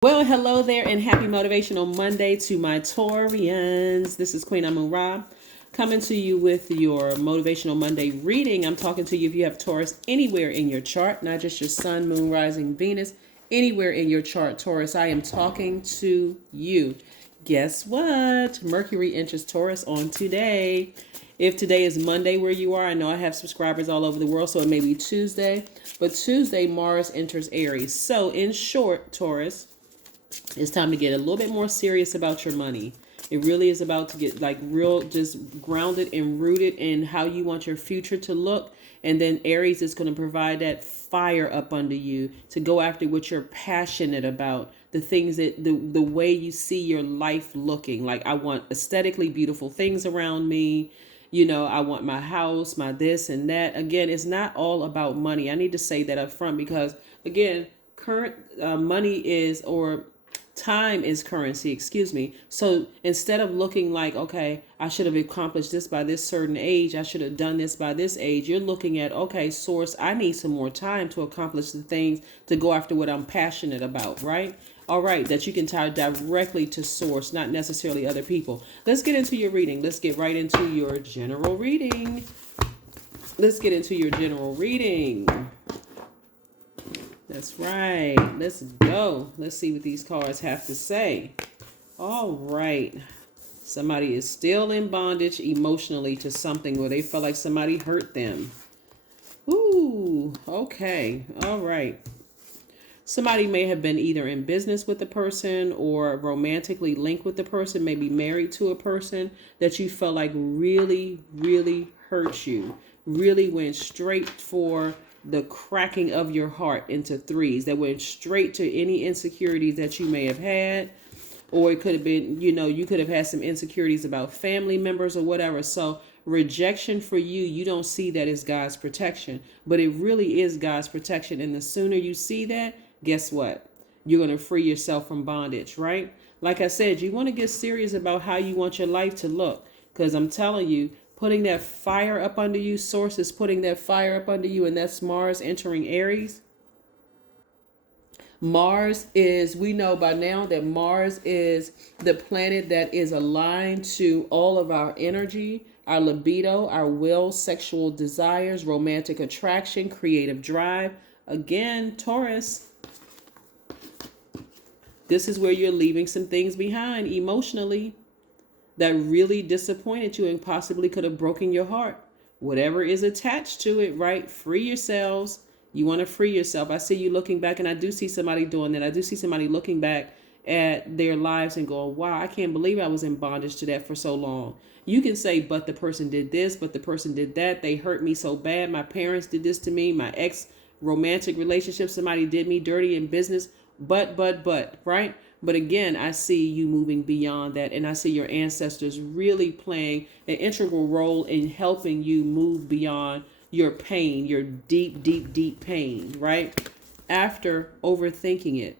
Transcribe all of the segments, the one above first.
Well, hello there and happy Motivational Monday to my Taurians. This is Queen Amun Ra coming to you with your Motivational Monday reading. I'm talking to you if you have Taurus anywhere in your chart, not just your sun, moon, rising, Venus, anywhere in your chart, Taurus. I am talking to you. Guess what? Mercury enters Taurus on today. If today is Monday where you are, I know I have subscribers all over the world, so it may be Tuesday. But Tuesday, Mars enters Aries. So in short, Taurus, it's time to get a little bit more serious about your money. It really is about to get like real, just grounded and rooted in how you want your future to look. And then Aries is going to provide that fire up under you to go after what you're passionate about, the things that the way you see your life looking. Like, I want aesthetically beautiful things around me. You know, I want my house, my this and that. Again, it's not all about money. I need to say that up front because, again, current money is, or time is currency, excuse me. So instead of looking like, okay, I should have accomplished this by this certain age, I should have done this by this age, you're looking at, okay, source, I need some more time to accomplish the things, to go after what I'm passionate about, right? All right, that you can tie directly to source, not necessarily other people. Let's get into your reading. Let's get right into your general reading. Let's get into your general reading. That's right. Let's go. Let's see what these cards have to say. All right. Somebody is still in bondage emotionally to something where they felt like somebody hurt them. Ooh, okay. All right. Somebody may have been either in business with the person or romantically linked with the person, maybe married to a person that you felt like really, really hurt you, really went straight for the cracking of your heart into threes, that went straight to any insecurities that you may have had. Or it could have been, you could have had some insecurities about family members or whatever. So rejection for you, you don't see that as God's protection, but it really is God's protection. And the sooner you see that, guess what? You're going to free yourself from bondage, right? Like I said, you want to get serious about how you want your life to look. Because I'm telling you, putting that fire up under you, source is putting that fire up under you, and that's Mars entering Aries. Mars is, we know by now that Mars is the planet that is aligned to all of our energy, our libido, our will, sexual desires, romantic attraction, creative drive. Again, Taurus, this is where you're leaving some things behind emotionally that really disappointed you and possibly could have broken your heart. Whatever is attached to it, right? Free yourselves. You want to free yourself. I see you looking back, and I do see somebody doing that. I do see somebody looking back at their lives and going, wow, I can't believe I was in bondage to that for so long. You can say, but the person did this, but the person did that. They hurt me so bad. My parents did this to me. My ex romantic relationship, somebody did me dirty in business. But, right? But again, I see you moving beyond that. And I see your ancestors really playing an integral role in helping you move beyond your pain, your deep, deep, deep pain, right? After overthinking it.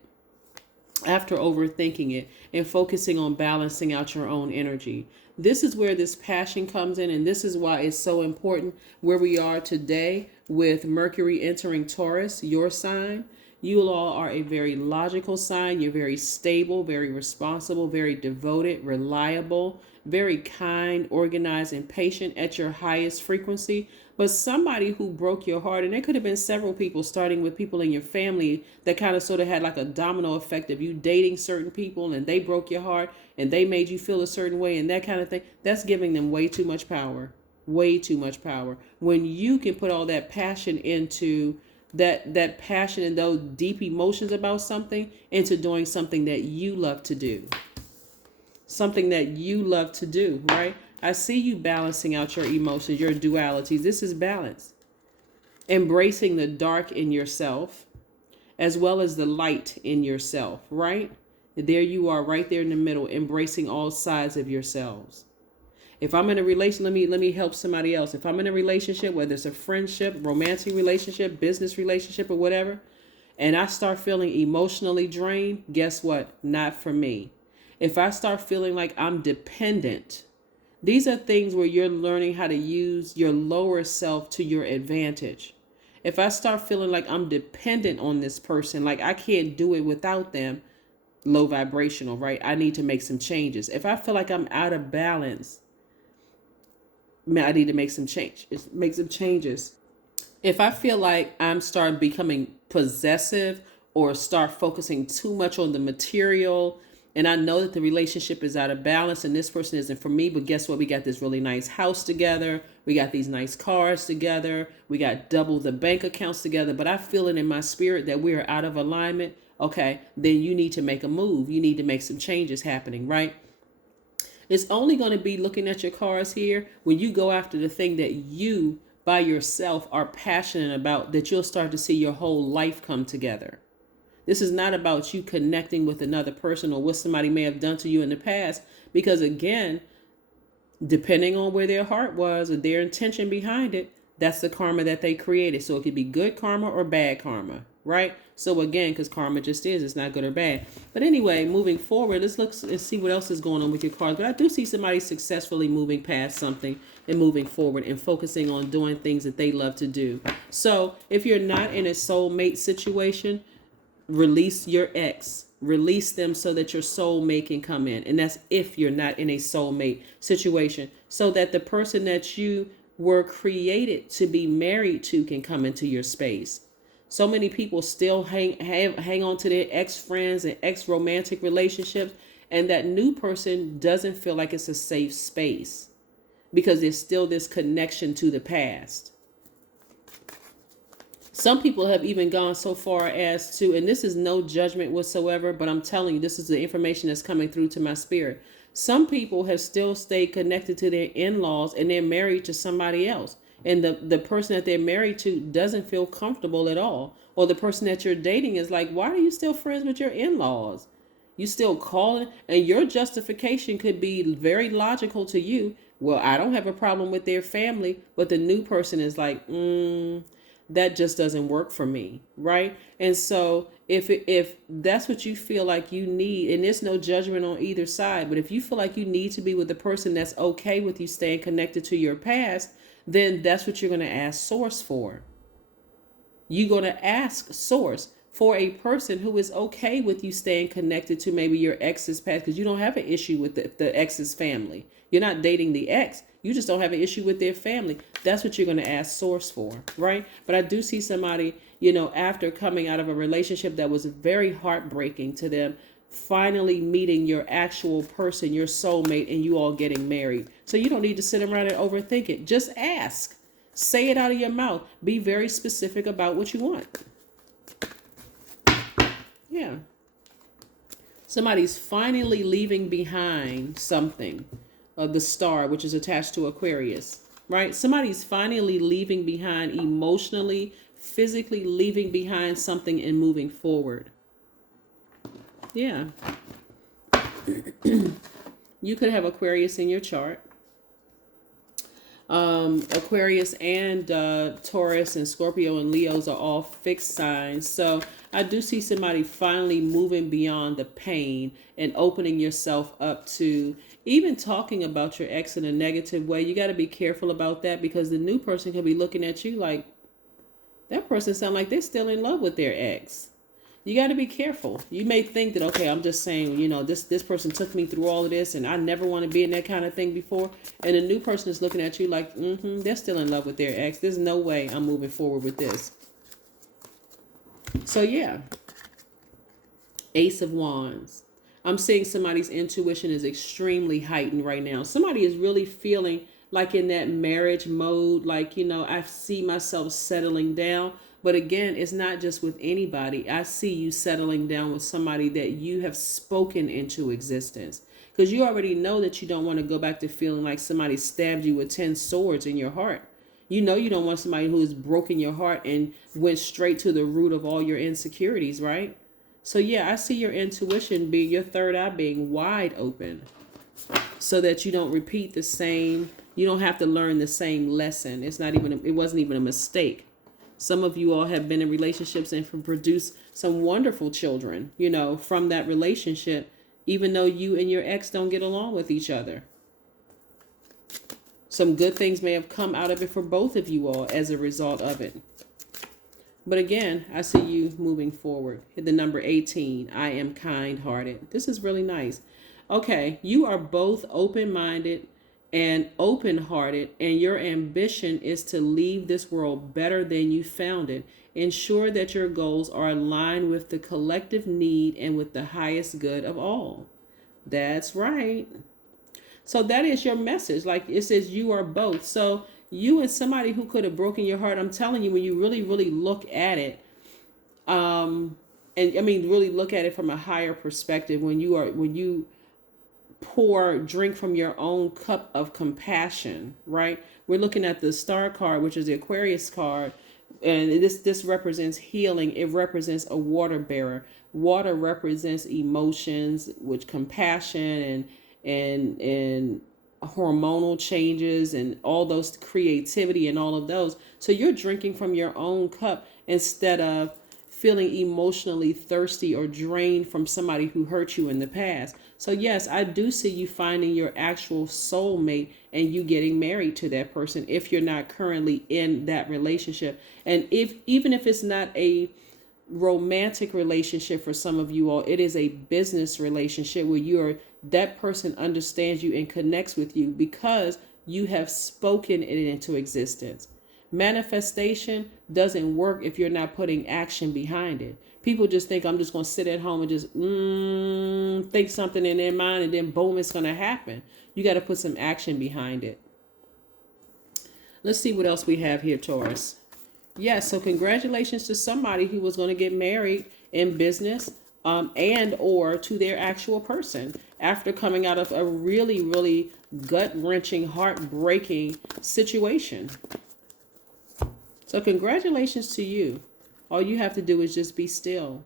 And focusing on balancing out your own energy. This is where this passion comes in, and this is why it's so important where we are today with Mercury entering Taurus, your sign. You all are a very logical sign. You're very stable, very responsible, very devoted, reliable, very kind, organized, and patient at your highest frequency. But somebody who broke your heart, and there could have been several people, starting with people in your family that kind of sort of had like a domino effect of you dating certain people and they broke your heart and they made you feel a certain way and that kind of thing. That's giving them way too much power. Way too much power. When you can put all that passion into that passion and those deep emotions about something into doing something that you love to do. Something that you love to do, right? I see you balancing out your emotions, your dualities. This is balance. Embracing the dark in yourself as well as the light in yourself, right? There you are right there in the middle, embracing all sides of yourselves. If I'm in a relation, let me help somebody else. If I'm in a relationship, whether it's a friendship, romantic relationship, business relationship, or whatever, and I start feeling emotionally drained, guess what? Not for me. If I start feeling like I'm dependent, these are things where you're learning how to use your lower self to your advantage. If I start feeling like I'm dependent on this person, like I can't do it without them, low vibrational, right? I need to make some changes. If I feel like I'm out of balance, I need to make some changes. If I feel like I'm starting becoming possessive or start focusing too much on the material, and I know that the relationship is out of balance and this person isn't for me, but guess what? We got this really nice house together. We got these nice cars together. We got double the bank accounts together, but I feel it in my spirit that we are out of alignment. Okay, then you need to make a move. You need to make some changes happening, right? It's only going to be looking at your cards here when you go after the thing that you by yourself are passionate about, that you'll start to see your whole life come together. This is not about you connecting with another person or what somebody may have done to you in the past, because again, depending on where their heart was or their intention behind it, that's the karma that they created. So it could be good karma or bad karma, right? So again, because karma just is, it's not good or bad. But anyway, moving forward, let's look and see what else is going on with your cards. But I do see somebody successfully moving past something and moving forward and focusing on doing things that they love to do. So if you're not in a soulmate situation, release your ex. Release them so that your soulmate can come in. And that's if you're not in a soulmate situation. So that the person that you were created to be married to can come into your space. So many people still hang on to their ex-friends and ex-romantic relationships. And that new person doesn't feel like it's a safe space because there's still this connection to the past. Some people have even gone so far as to, and this is no judgment whatsoever, but I'm telling you, this is the information that's coming through to my spirit. Some people have still stayed connected to their in-laws and they're married to somebody else. And the person that they're married to doesn't feel comfortable at all. Or the person that you're dating is like, why are you still friends with your in-laws? You still calling, and your justification could be very logical to you. Well, I don't have a problem with their family, but the new person is like, that just doesn't work for me, right? And so if that's what you feel like you need, and there's no judgment on either side, but if you feel like you need to be with the person that's okay with you staying connected to your past, then that's what you're going to ask Source for. You're going to ask Source for a person who is okay with you staying connected to maybe your ex's past, because you don't have an issue with the ex's family. You're not dating the ex. You just don't have an issue with their family. That's what you're going to ask Source for, right? But I do see somebody, after coming out of a relationship that was very heartbreaking to them, finally meeting your actual person, your soulmate, and you all getting married. So you don't need to sit around and overthink it. Just ask. Say it out of your mouth. Be very specific about what you want. Yeah. Somebody's finally leaving behind something. The star, which is attached to Aquarius, right? Somebody's finally leaving behind emotionally, physically leaving behind something and moving forward. Yeah. You could have Aquarius in your chart. Aquarius and Taurus and Scorpio and Leos are all fixed signs. So I do see somebody finally moving beyond the pain and opening yourself up to even talking about your ex in a negative way. You got to be careful about that, because the new person can be looking at you like, that person sounds like they're still in love with their ex. You got to be careful. You may think that, okay, I'm just saying, this person took me through all of this and I never want to be in that kind of thing before. And the new person is looking at you like, they're still in love with their ex. There's no way I'm moving forward with this. So yeah, Ace of Wands. I'm seeing somebody's intuition is extremely heightened right now. Somebody is really feeling like in that marriage mode, like, I see myself settling down. But again, it's not just with anybody. I see you settling down with somebody that you have spoken into existence, because you already know that you don't want to go back to feeling like somebody stabbed you with 10 swords in your heart. You don't want somebody who has broken your heart and went straight to the root of all your insecurities, right? So yeah, I see your intuition being, your third eye being wide open, so that you don't repeat the same, you don't have to learn the same lesson. It wasn't even a mistake. Some of you all have been in relationships and have produced some wonderful children, from that relationship, even though you and your ex don't get along with each other. Some good things may have come out of it for both of you all as a result of it. But again, I see you moving forward. Hit the number 18. I am kind-hearted. This is really nice. Okay, you are both open-minded and open-hearted, and your ambition is to leave this world better than you found it. Ensure that your goals are aligned with the collective need and with the highest good of all. That's right. So that is your message. Like it says, you are both. So you and somebody who could have broken your heart, I'm telling you, when you really, really look at it, and I mean, really look at it from a higher perspective, when you drink from your own cup of compassion, right? We're looking at the star card, which is the Aquarius card, and this represents healing. It represents a water bearer. Water represents emotions, which compassion and hormonal changes and all those, creativity and all of those. So you're drinking from your own cup instead of feeling emotionally thirsty or drained from somebody who hurt you in the past. So yes, I do see you finding your actual soulmate and you getting married to that person if you're not currently in that relationship. And even if it's not a romantic relationship for some of you all, it is a business relationship where that person understands you and connects with you because you have spoken it into existence. Manifestation doesn't work if you're not putting action behind it. People just think, I'm just going to sit at home and just think something in their mind and then boom, it's going to happen. You got to put some action behind it. Let's see what else we have here, Taurus. Yes, so congratulations to somebody who was going to get married in business and or to their actual person after coming out of a really, really gut-wrenching, heartbreaking situation. So congratulations to you. All you have to do is just be still.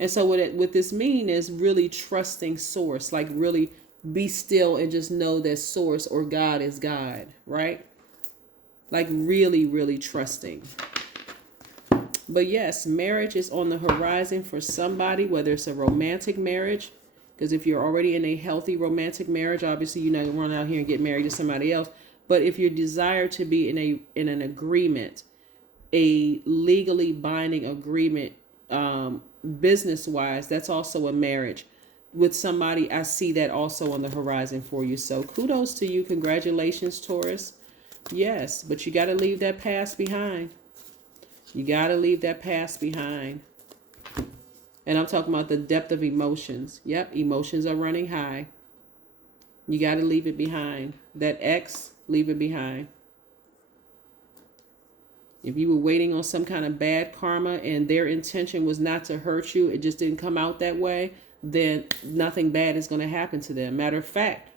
And so what this means is really trusting source, like really be still and just know that source or God is God, right? Like really, really trusting. But yes, marriage is on the horizon for somebody, whether it's a romantic marriage, because if you're already in a healthy romantic marriage, obviously you're not going to run out here and get married to somebody else. But if you desire to be in an agreement, a legally binding agreement, business-wise, that's also a marriage with somebody. I see that also on the horizon for you. So kudos to you. Congratulations, Taurus. Yes, but you got to leave that past behind. You got to leave that past behind. And I'm talking about the depth of emotions. Yep, emotions are running high. You got to leave it behind. That ex, leave it behind. If you were waiting on some kind of bad karma and their intention was not to hurt you, it just didn't come out that way, then nothing bad is going to happen to them. Matter of fact,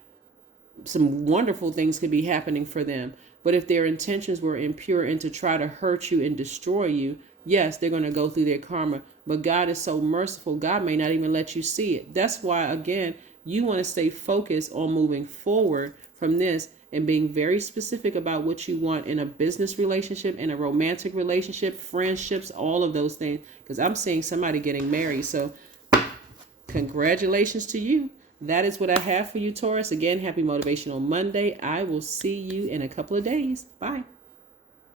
some wonderful things could be happening for them. But if their intentions were impure and to try to hurt you and destroy you, yes, they're going to go through their karma. But God is so merciful, God may not even let you see it. That's why, again, you want to stay focused on moving forward from this and being very specific about what you want in a business relationship, in a romantic relationship, friendships, all of those things. Because I'm seeing somebody getting married. So congratulations to you. That is what I have for you, Taurus. Again, happy Motivational Monday. I will see you in a couple of days. Bye.